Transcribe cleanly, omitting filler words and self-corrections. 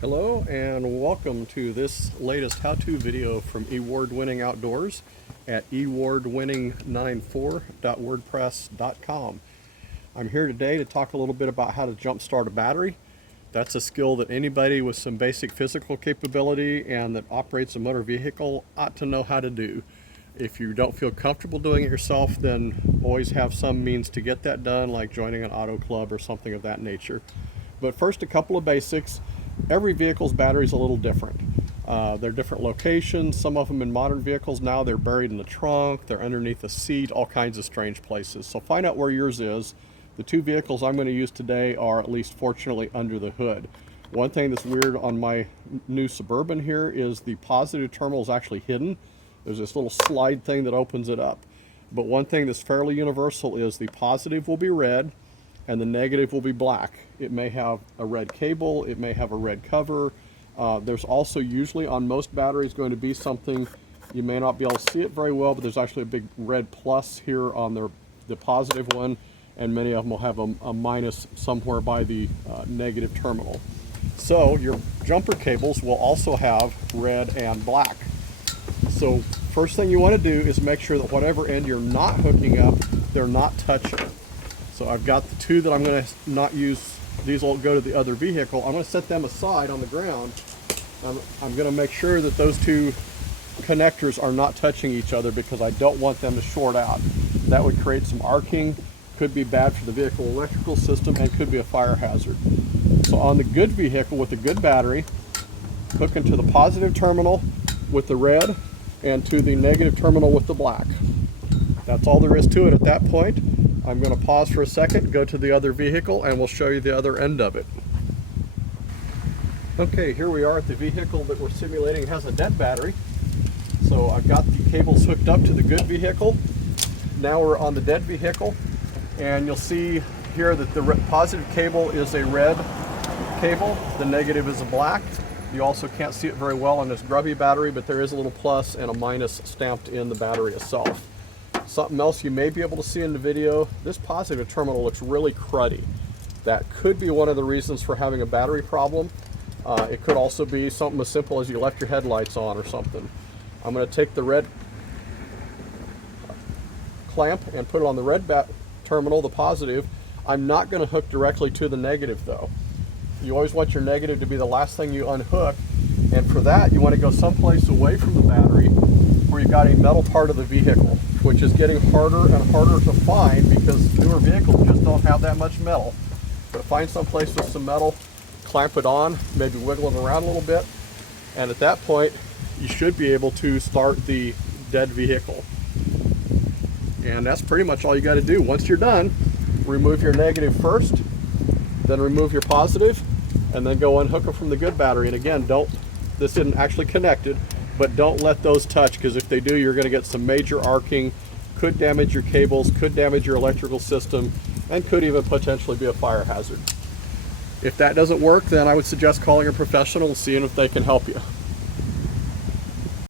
Hello and welcome to this latest how-to video from eWardWinning Outdoors at ewardwinning94.wordpress.com. I'm here today to talk a little bit about how to jump start a battery. That's a skill that anybody with some basic physical capability and that operates a motor vehicle ought to know how to do. If you don't feel comfortable doing it yourself, then always have some means to get that done, like joining an auto club or something of that nature. But first, a couple of basics. Every vehicle's battery is a little different. They're different locations. Some of them in modern vehicles now, they're buried in the trunk, they're underneath the seat, all kinds of strange places. So find out where yours is. The two vehicles I'm going to use today are, at least fortunately, under the hood. One thing that's weird on my new Suburban here is the positive terminal is actually hidden. There's this little slide thing that opens it up. But one thing that's fairly universal is the positive will be red and the negative will be black. It may have a red cable, it may have a red cover. There's also usually on most batteries going to be something, you may not be able to see it very well, but there's actually a big red plus here on the positive one, and many of them will have a minus somewhere by the negative terminal. So your jumper cables will also have red and black. So first thing you want to do is make sure that whatever end you're not hooking up, they're not touching. So I've got the two that I'm going to not use. These will go to the other vehicle. I'm going to set them aside on the ground. I'm going to make sure that those two connectors are not touching each other because I don't want them to short out. That would create some arcing, could be bad for the vehicle electrical system, and could be a fire hazard. So on the good vehicle with a good battery, hook into the positive terminal with the red and to the negative terminal with the black. That's all there is to it at that point. I'm going to pause for a second, go to the other vehicle, and we'll show you the other end of it. Okay, here we are at the vehicle that we're simulating. It has a dead battery. So I've got the cables hooked up to the good vehicle. Now we're on the dead vehicle, and you'll see here that the positive cable is a red cable, the negative is a black. You also can't see it very well on this grubby battery, but there is a little plus and a minus stamped in the battery itself. Something else you may be able to see in the video, this positive terminal looks really cruddy. That could be one of the reasons for having a battery problem. It could also be something as simple as you left your headlights on or something. I'm going to take the red clamp and put it on the red terminal, the positive. I'm not going to hook directly to the negative though. You always want your negative to be the last thing you unhook, and for that you want to go someplace away from the battery where you've got a metal part of the vehicle, which is getting harder and harder to find because newer vehicles just don't have that much metal. But find some place with some metal, clamp it on, maybe wiggle it around a little bit, and at that point you should be able to start the dead vehicle. And that's pretty much all you got to do. Once you're done, remove your negative first, then remove your positive, and then go unhook them from the good battery. And again, this isn't actually connected, but don't let those touch, because if they do, you're going to get some major arcing, could damage your cables, could damage your electrical system, and could even potentially be a fire hazard. If that doesn't work, then I would suggest calling a professional and seeing if they can help you.